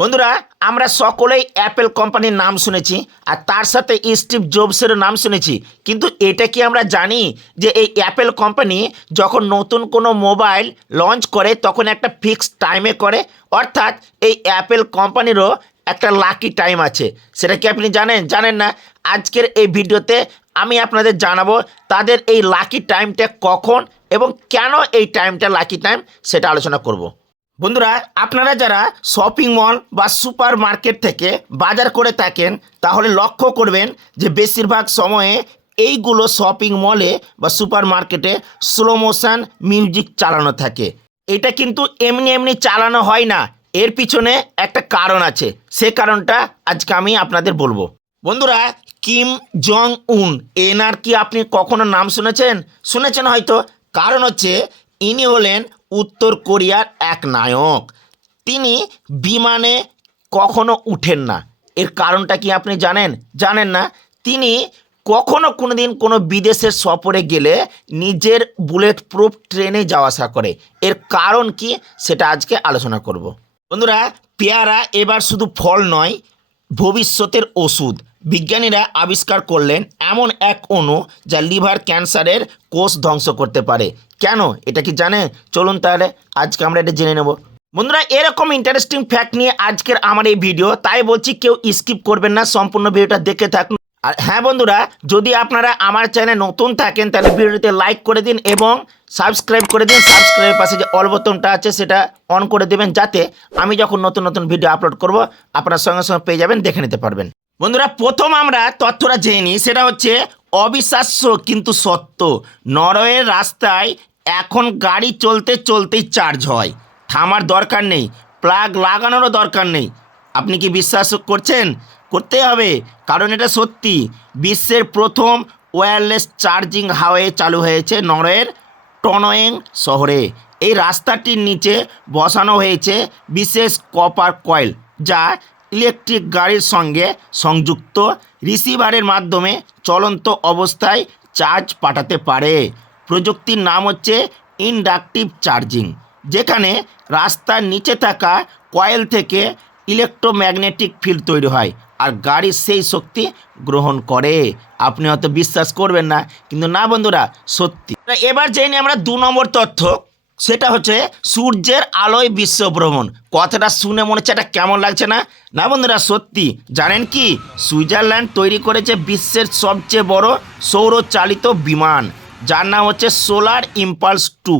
বন্ধুরা, আমরা সকলেই অ্যাপেল কোম্পানির নাম শুনেছি, আর তার সাথে স্টিভ জবসেরও নাম শুনেছি। কিন্তু এটা কি আমরা জানি যে এই অ্যাপেল কোম্পানি যখন নতুন কোনো মোবাইল লঞ্চ করে, তখন একটা ফিক্সড টাইমে করে? অর্থাৎ এই অ্যাপেল কোম্পানিরও একটা লাকি টাইম আছে। সেটা কি আপনি জানেন? জানেন না? আজকের এই ভিডিওতে আমি আপনাদের জানাব তাদের এই লাকি টাইমটা কখন এবং কেন এই টাইমটা লাকি টাইম, সেটা আলোচনা করব। বন্ধুরা, আপনারা যারা শপিং মল বা সুপার মার্কেট থেকে বাজার করে থাকেন, তাহলে লক্ষ্য করবেন যে বেশিরভাগ সময়ে এইগুলো শপিং মলে বা সুপার মার্কেটে স্লো মোশন মিউজিক চালানো থাকে। এটা কিন্তু এমনি এমনি চালানো হয় না। এর পিছনে একটা কারণ আছে। সে কারণটা আজকে আমি আপনাদের বলব। বন্ধুরা কিম জং উন এনার কি আপনি কখনো নাম শুনেছেন? শুনেছেন হয়তো। কারণ হচ্ছে, ইনি হলেন উত্তর কোরিয়ার এক নায়ক। তিনি বিমানে কখনো উঠেন না। এর কারণটা কি আপনি জানেন? জানেন না। তিনি কখনো কোনো দিন কোনো বিদেশের সফরে গেলে নিজের বুলেট প্রুফ ট্রেনে যাওয়া আসা করে। এর কারণ কি সেটা আজকে আলোচনা করব। বন্ধুরা, পেয়ারা এবার শুধু ফল নয়, ভবিষ্যতের ওষুধ। বিজ্ঞানীরা আবিষ্কার করলেন এমন এক অণু যা লিভার ক্যান্সারের কোষ ধ্বংস করতে পারে। কেন? এটা কি জানে? চলুন তাহলে আজকে আমরা এটা জেনে নেব। বন্ধুরা, এরকম ইন্টারেস্টিং ফ্যাক্ট নিয়ে আজকের আমার এই ভিডিও তাই বলছি কেউ স্কিপ করবেন না, সম্পূর্ণ ভিডিওটা দেখে থাকুন। আর হ্যাঁ বন্ধুরা, যদি আপনারা আমার চ্যানেলে নতুন থাকেন, তাহলে ভিডিওতে লাইক করে দিন এবং সাবস্ক্রাইব করে দিন। সাবস্ক্রাইবের পাশে যে অল আছে, সেটা অন করে দেবেন যাতে আমি যখন নতুন নতুন ভিডিও আপলোড করব, আপনার সঙ্গে সঙ্গে পেয়ে যাবেন, দেখে নিতে পারবেন। বন্ধুরা, প্রথম আমরা তথ্যটা জেনে নিই। সেটা হচ্ছে, অবিশ্বাস্য কিন্তু সত্য। নরওয়ের রাস্তায় এখন গাড়ি চলতে চলতেই চার্জ হয়। থামার দরকার নেই প্লাগ লাগানোরও দরকার নেই। আপনি কি বিশ্বাস করছেন? করতে হবে, কারণ এটা সত্যি। বিশ্বের প্রথম ওয়্যারলেস চার্জিং হাওয়ে চালু হয়েছে নরওয়ের টনয়েং শহরে। এই রাস্তাটির নিচে বসানো হয়েছে বিশেষ কপার কয়েল যা ইলেকট্রিক গাড়ির সঙ্গে সংযুক্ত রিসিভারের মাধ্যমে চলন্ত অবস্থায় চার্জ পাঠাতে পারে। প্রযুক্তির নাম হচ্ছে ইনডাকটিভ চার্জিং, যেখানে রাস্তার নিচে থাকা কয়েল থেকে ইলেকট্রোম্যাগনেটিক ফিল্ড তৈরি হয় আর গাড়ি সেই শক্তি গ্রহণ করে। আপনি হয়তো বিশ্বাস করবেন না, কিন্তু না বন্ধুরা, সত্যি। এবার জেনে আমরা দু নম্বর তথ্য। সেটা হচ্ছে সূর্যের আলোয় বিশ্ব ভ্রমণ। কথাটা শুনে মনে হচ্ছে এটা কেমন লাগছে না? না বন্ধুরা, সত্যি। জানেন কি? সুইজারল্যান্ড তৈরি করেছে বিশ্বের সবচেয়ে বড় সৌরচালিত বিমান। যার নাম হচ্ছে সোলার ইম্পালস টু।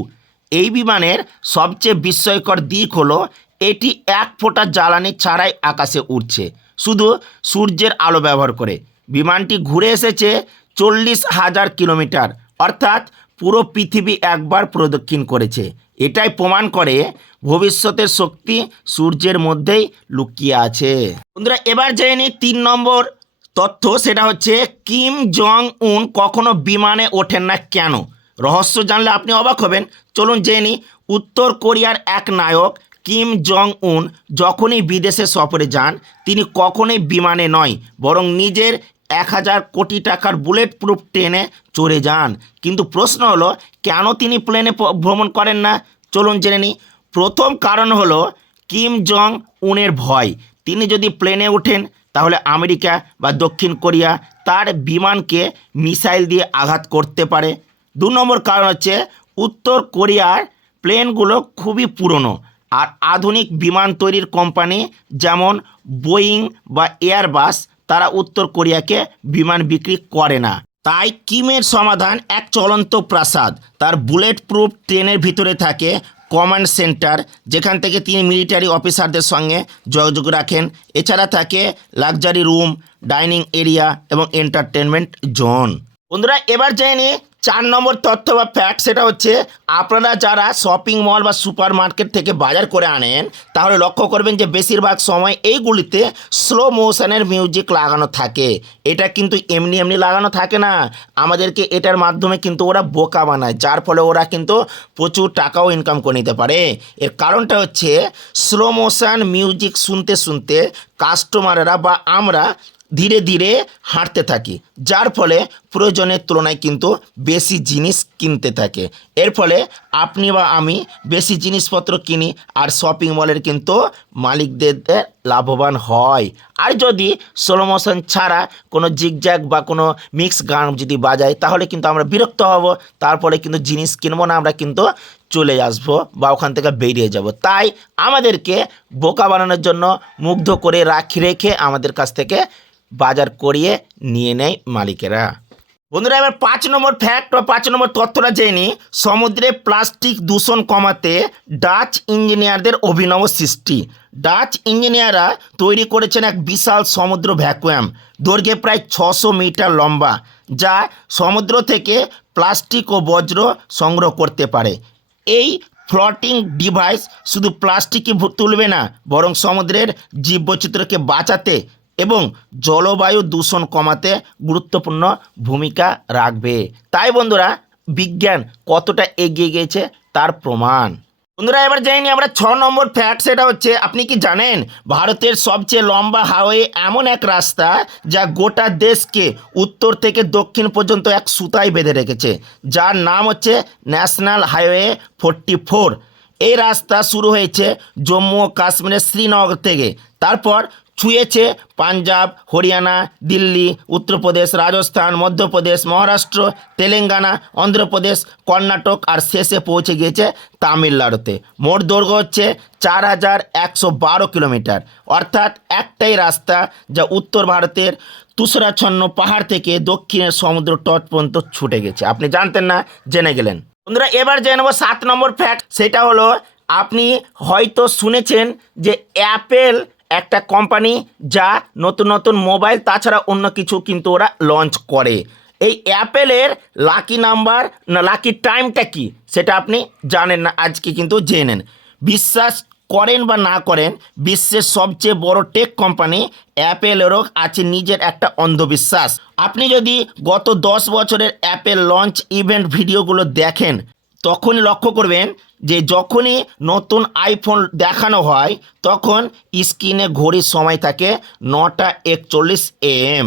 এই বিমানের সবচেয়ে বিস্ময়কর দিক হলো, এটি এক ফোঁটা জ্বালানি ছাড়াই আকাশে উড়ছে। শুধু সূর্যের আলো ব্যবহার করে। বিমানটি ঘুরে এসেছে চল্লিশ হাজার কিলোমিটার। অর্থাৎ পুরো পৃথিবী একবার প্রদক্ষিণ করেছে। এটাই প্রমাণ করে ভবিষ্যতের শক্তি সূর্যের মধ্যেই লুকিয়ে আছে। বন্ধুরা, এবার জেনে নিই তিন নম্বর তথ্য, সেটা হচ্ছে কিম জং উন কখনো বিমানে ওঠেন না কেন? রহস্য জানলে আপনি অবাক হবেন। চলুন জেনে নিই, উত্তর কোরিয়ার এক নায়ক কিম জং উন যখনই বিদেশে সফরে যান, তিনি কখনোই বিমানে নয়, বরং নিজের এক হাজার কোটি টাকার বুলেট প্রুফ ট্রেনে চড়ে যান। কিন্তু প্রশ্ন হলো, কেন তিনি প্লেনে ভ্রমণ করেন না? চলুন জেনে নিই। প্রথম কারণ হলো কিম জং উনের ভয়। তিনি যদি প্লেনে ওঠেন, তাহলে আমেরিকা বা দক্ষিণ কোরিয়া তার বিমানকে মিসাইল দিয়ে আঘাত করতে পারে। দু নম্বর কারণ হচ্ছে, উত্তর কোরিয়ার প্লেনগুলো খুবই পুরনো আর আধুনিক বিমান তৈরির কোম্পানি যেমন বোয়িং বা এয়ারবাস তারা উত্তর কোরিয়াকে বিমান বিক্রি করে না। তাই কিমের সমাধান এক চলন্ত প্রাসাদ। তার বুলেট প্রুফ ট্রেনের ভিতরে থাকে কমান্ড সেন্টার, যেখান থেকে তিনি মিলিটারি অফিসারদের সঙ্গে যোগাযোগ রাখেন। এছাড়া থাকে লাক্সারি রুম, ডাইনিং এরিয়া এবং এন্টারটেনমেন্ট জোন। বন্ধুরা, এবার জেনে নিই, চার নম্বর তথ্য বা ফ্যাক্ট সেটা হচ্ছে, আপনারা যারা শপিং মল বা সুপার মার্কেট থেকে বাজার করে আনেন, তাহলে লক্ষ্য করবেন যে বেশিরভাগ সময় এইগুলিতে স্লো মোশনের মিউজিক লাগানো থাকে। এটা কিন্তু এমনি এমনি লাগানো থাকে না। আমাদেরকে এটার মাধ্যমে কিন্তু ওরা বোকা বানায়, যার ফলে ওরা কিন্তু প্রচুর টাকাও ইনকাম করে নিতে পারে। এর কারণটা হচ্ছে স্লো মোশন মিউজিক শুনতে শুনতে কাস্টমাররা বা আমরা ধীরে ধীরে হাঁটতে থাকি, যার ফলে প্রয়োজনের তুলনায় কিন্তু বেশি জিনিস কিনতে থাকে। এর ফলে আপনি বা আমি বেশি জিনিসপত্র কিনি আর শপিং মলের কিন্তু মালিকদের লাভবান হয়। আর যদি স্লো মোশন ছাড়া কোনো জিগজ্যাগ বা কোনো মিক্স গান যদি বাজায় তাহলে কিন্তু আমরা বিরক্ত হব তারপরে কিন্তু জিনিস কিনবো না, আমরা কিন্তু চলে আসব বা ওখান থেকে বেরিয়ে যাব। তাই আমাদেরকে বোকা বানানোর জন্য মুগ্ধ করে রাখি, রেখে আমাদের কাছ থেকে বাজার করিয়ে নিয়ে নেয় মালিকেরা। বন্ধুরা, এবার পাঁচ নম্বর ফ্যাক্ট বা পাঁচ নম্বর তথ্যটা জেনে। সমুদ্রে প্লাস্টিক দূষণ কমাতে ডাচ ইঞ্জিনিয়ারদের অভিনব সৃষ্টি। ডাচ ইঞ্জিনিয়াররা তৈরি করেছেন এক বিশাল সমুদ্র ভ্যাকুয়াম দৈর্ঘ্যে প্রায় ছশো মিটার লম্বা, যা সমুদ্র থেকে প্লাস্টিক ও বজ্র সংগ্রহ করতে পারে। এই ফ্লটিং ডিভাইস শুধু প্লাস্টিকই তুলবে না, বরং সমুদ্রের জীববৈচিত্র্যকে বাঁচাতে এবং জলবায়ু দূষণ কমাতে গুরুত্বপূর্ণ ভূমিকা রাখবে। তাই বন্ধুরা, বিজ্ঞান কতটা এগিয়ে গিয়েছে তার প্রমাণ। বন্ধুরা, এবার জেনে আমরা ছ নম্বর ফ্যাক্ট, সেটা হচ্ছে, আপনি কি জানেন, ভারতের সবচেয়ে লম্বা হাইওয়ে এমন এক রাস্তা যা গোটা দেশকে উত্তর থেকে দক্ষিণ পর্যন্ত এক সুতায় বেঁধে রেখেছে, যার নাম হচ্ছে ন্যাশনাল হাইওয়ে ফোরটি ফোর। এই রাস্তা শুরু হয়েছে জম্মু ও কাশ্মীরের শ্রীনগর থেকে। তারপর ছুঁয়েছে পাঞ্জাব, হরিয়ানা, দিল্লি, উত্তরপ্রদেশ, রাজস্থান, মধ্যপ্রদেশ, মহারাষ্ট্র, তেলেঙ্গানা, অন্ধ্রপ্রদেশ, কর্ণাটক আর শেষে পৌঁছে গিয়েছে তামিলনাড়ুতে। মোট দৈর্ঘ্য হচ্ছে চার হাজার একশো বারো কিলোমিটার। অর্থাৎ একটাই রাস্তা যা উত্তর ভারতের তুষরাচ্ছন্ন পাহাড় থেকে দক্ষিণের সমুদ্র তট পর্যন্ত ছুটে গেছে। আপনি জানতেন না, জেনে গেলেন। বন্ধুরা, এবার জেনে নেব সাত নম্বর ফ্যাক্ট সেটা হলো, আপনি হয়তো শুনেছেন যে অ্যাপেল একটা কোম্পানি যা নতুন নতুন মোবাইল, তাছাড়া অন্য কিছু কিন্তু ওরা লঞ্চ করে। এই অ্যাপেলের লাকি নাম্বার না লাকি টাইমটা কি? সেটা আপনি জানেন না, আজকে কিন্তু জেনে নেন। বিশ্বাস করেন বা না করেন, বিশ্বের সবচেয়ে বড় টেক কোম্পানি অ্যাপেলেরও আছে নিজের একটা অন্ধবিশ্বাস। আপনি যদি গত দশ বছরের অ্যাপেল লঞ্চ ইভেন্ট ভিডিওগুলো দেখেন তখন লক্ষ্য করবেন যে যখনই নতুন আইফোন দেখানো হয়, তখন স্ক্রিনে ঘড়ির সময় থাকে নটা একচল্লিশ এম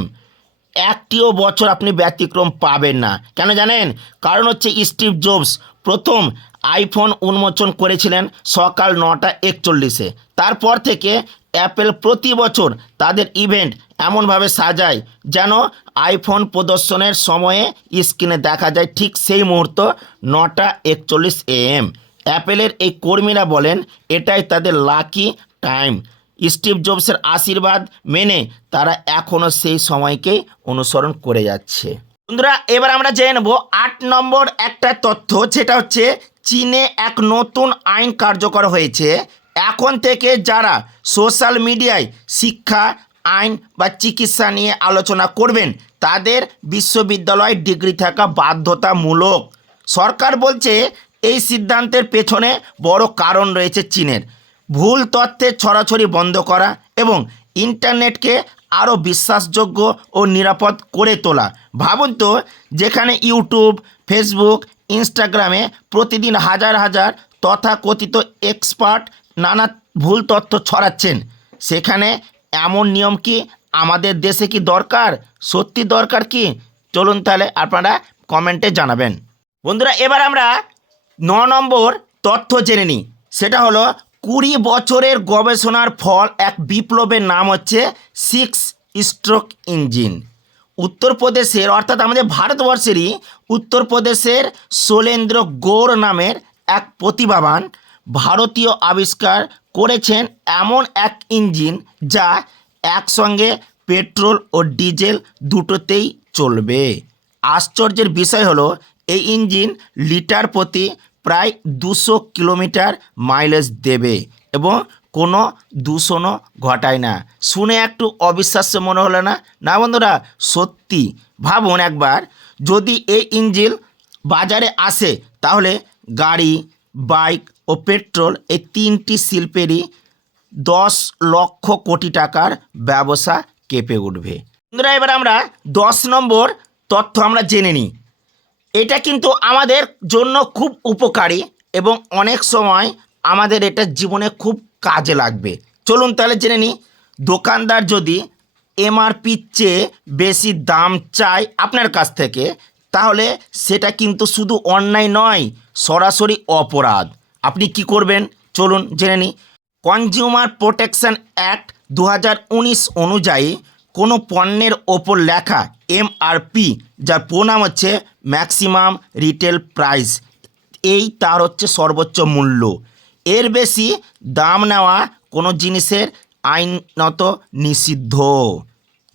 একটিও বছর আপনি ব্যতিক্রম পাবেন না। কেন জানেন? কারণ হচ্ছে স্টিভ জবস প্রথম আইফোন উন্মোচন করেছিলেন সকাল নটা একচল্লিশে। তারপর থেকে অ্যাপেল প্রতি বছর তাদের ইভেন্ট এমনভাবে সাজায় যেন আইফোন প্রদর্শনের সময়ে স্ক্রিনে দেখা যায় ঠিক সেই মুহূর্ত নটা একচল্লিশ এম অ্যাপেলের এই কর্মীরা বলেন, এটাই তাদের লাকি টাইম। স্টিভ জবসের আশীর্বাদ মেনে তারা এখনও সেই সময়কেই অনুসরণ করে যাচ্ছে। বন্ধুরা, এবার আমরা জেনে নেব আট নম্বর একটা তথ্য যেটা হচ্ছে চীনে এক নতুন আইন কার্যকর হয়েছে। এখন থেকে যারা সোশ্যাল মিডিয়ায় শিক্ষা, আইন বা চিকিৎসা নিয়ে আলোচনা করবেন, তাদের বিশ্ববিদ্যালয় ডিগ্রি থাকা বাধ্যতামূলক। সরকার বলছে এই সিদ্ধান্তের পেছনে বড় কারণ রয়েছে চীনের। ভুল তথ্যের ছড়াছড়ি বন্ধ করা এবং ইন্টারনেটকে আরও বিশ্বাসযোগ্য ও নিরাপদ করে তোলা। ভাবুন তো, যেখানে ইউটিউব, ফেসবুক, ইনস্টাগ্রামে প্রতিদিন হাজার হাজার তথাকথিত এক্সপার্ট নানা ভুল তথ্য ছড়াচ্ছেন। সেখানে এমন নিয়ম কি আমাদের দেশে কি দরকার? সত্যি দরকার কি? চলুন তাহলে আপনারা কমেন্টে জানাবেন। বন্ধুরা, এবার আমরা ন নম্বর তথ্য জেনে নিই সেটা হলো, কুড়ি বছরের গবেষণার ফল এক বিপ্লবের নাম হচ্ছে সিক্স স্ট্রোক ইঞ্জিন। উত্তরপ্রদেশের, অর্থাৎ আমাদের ভারতবর্ষেরই উত্তরপ্রদেশের শৈলেন্দ্র গৌড় নামের এক প্রতিভাবান ভারতীয় আবিষ্কার করেছেন এমন এক ইঞ্জিন যা একসঙ্গে পেট্রোল ও ডিজেল দুটোতেই চলবে। আশ্চর্যের বিষয় হলো এই ইঞ্জিন লিটার প্রতি প্রায় দুশো কিলোমিটার মাইলেজ দেবে এবং কোনো দূষণও ঘটায় না। শুনে একটু অবিশ্বাস্য মনে হলো না? না বন্ধুরা, সত্যি। ভাবুন একবার, যদি এই ইঞ্জিন বাজারে আসে, তাহলে গাড়ি, বাইক ও পেট্রোল এই তিনটি শিল্পেরই দশ লক্ষ কোটি টাকার ব্যবসা কেঁপে উঠবে। বন্ধুরা, এবার আমরা দশ নম্বর তথ্য আমরা জেনে নিই। এটা কিন্তু আমাদের জন্য খুব উপকারী এবং অনেক সময় আমাদের এটা জীবনে খুব কাজে লাগবে। চলুন তাহলে জেনে নিই, দোকানদার যদি এমআরপির চেয়ে বেশি দাম চায় আপনার কাছ থেকে, তাহলে সেটা কিন্তু শুধু অন্যায় নয়, সরাসরি অপরাধ। আপনি কি করবেন? চলুন জেনে নিই। কনজিউমার প্রোটেকশন অ্যাক্ট দু হাজার উনিশ অনুযায়ী কোনো পণ্যের ওপর লেখা এমআরপি যার প্রণাম হচ্ছে ম্যাক্সিমাম রিটেল প্রাইস এই তার হচ্ছে সর্বোচ্চ মূল্য। এর বেশি দাম নেওয়া কোনো জিনিসের আইনত নিষিদ্ধ।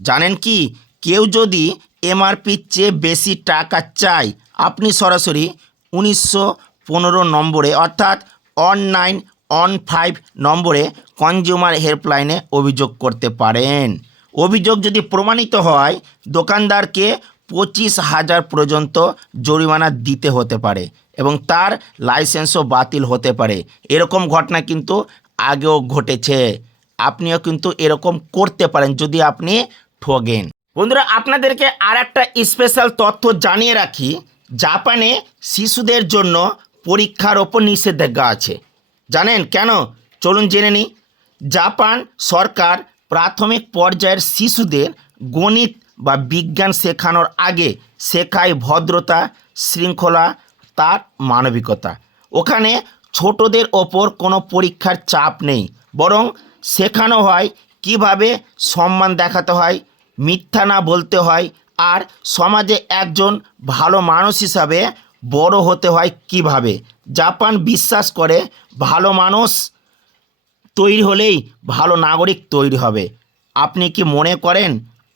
জানেন কি? কেউ যদি এমআরপির চেয়ে বেশি টাকা চায়, আপনি সরাসরি উনিশশো পনেরো নম্বরে, অর্থাৎ অন নাইন অন ফাইভ নম্বরে কনজিউমার হেল্পলাইনে অভিযোগ করতে পারেন। অভিযোগ যদি প্রমাণিত হয়, দোকানদারকে পঁচিশ হাজার পর্যন্ত জরিমানা দিতে হতে পারে এবং তার লাইসেন্সও বাতিল হতে পারে। এরকম ঘটনা কিন্তু আগেও ঘটেছে। আপনিও কিন্তু এরকম করতে পারেন যদি আপনি ঠগেন। বন্ধুরা, আপনাদেরকে আর একটা স্পেশাল তথ্য জানিয়ে রাখি। জাপানে শিশুদের জন্য পরীক্ষার ওপর নিষেধাজ্ঞা আছে। জানেন কেন? চলুন জেনে নিই। জাপান সরকার প্রাথমিক পর্যায়ের শিশুদের গণিত বা বিজ্ঞান শেখানোর আগে শেখায় ভদ্রতা, শৃঙ্খলা, তার মানবিকতা। ওখানে ছোটদের ওপর কোনো পরীক্ষার চাপ নেই, বরং শেখানো হয় কীভাবে সম্মান দেখাতে হয়, মিথ্যা না বলতে হয়, আর সমাজে একজন ভালো মানুষ হিসাবে বড় হতে হয় কীভাবে। জাপান বিশ্বাস করে ভালো মানুষ তৈরি হলেই ভালো নাগরিক তৈরি হবে। আপনি কি মনে করেন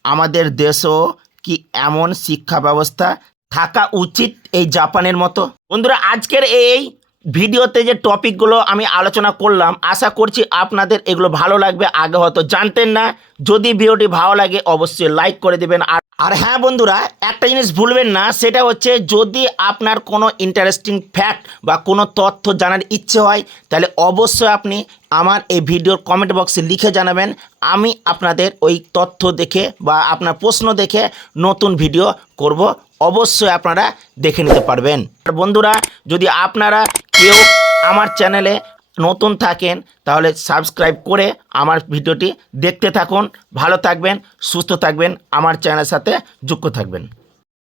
আমাদের দেশও কি এমন শিক্ষা ব্যবস্থা থাকা উচিত এই জাপানের মতো? বন্ধুরা, আজকের এই ভিডিওতে যে টপিকগুলো আমি আলোচনা করলাম, আশা করছি আপনাদের এগুলো ভালো লাগবে। আগে হয়তো জানতেন না, যদি ভিডিওটি ভালো লাগে অবশ্যই লাইক করে দেবেন। আর আর হ্যাঁ বন্ধুরা, একটা জিনিস ভুলবেন না, সেটা হচ্ছে যদি আপনার কোনো ইন্টারেস্টিং ফ্যাক্ট বা কোনো তথ্য জানার ইচ্ছে হয়, তাহলে অবশ্যই আপনি আমার এই ভিডিওর কমেন্ট বক্সে লিখে জানাবেন। আমি আপনাদের ওই তথ্য দেখে বা আপনার প্রশ্ন দেখে নতুন ভিডিও করব। অবশ্যই আপনারা দেখে নিতে পারবেন। আর বন্ধুরা, যদি আপনারা কেউ আমার চ্যানেলে নতুন থাকেন, তাহলে সাবস্ক্রাইব করে আমার ভিডিওটি দেখতে থাকুন। ভালো থাকবেন, সুস্থ থাকবেন, আমার চ্যানেলের সাথে যুক্ত থাকবেন।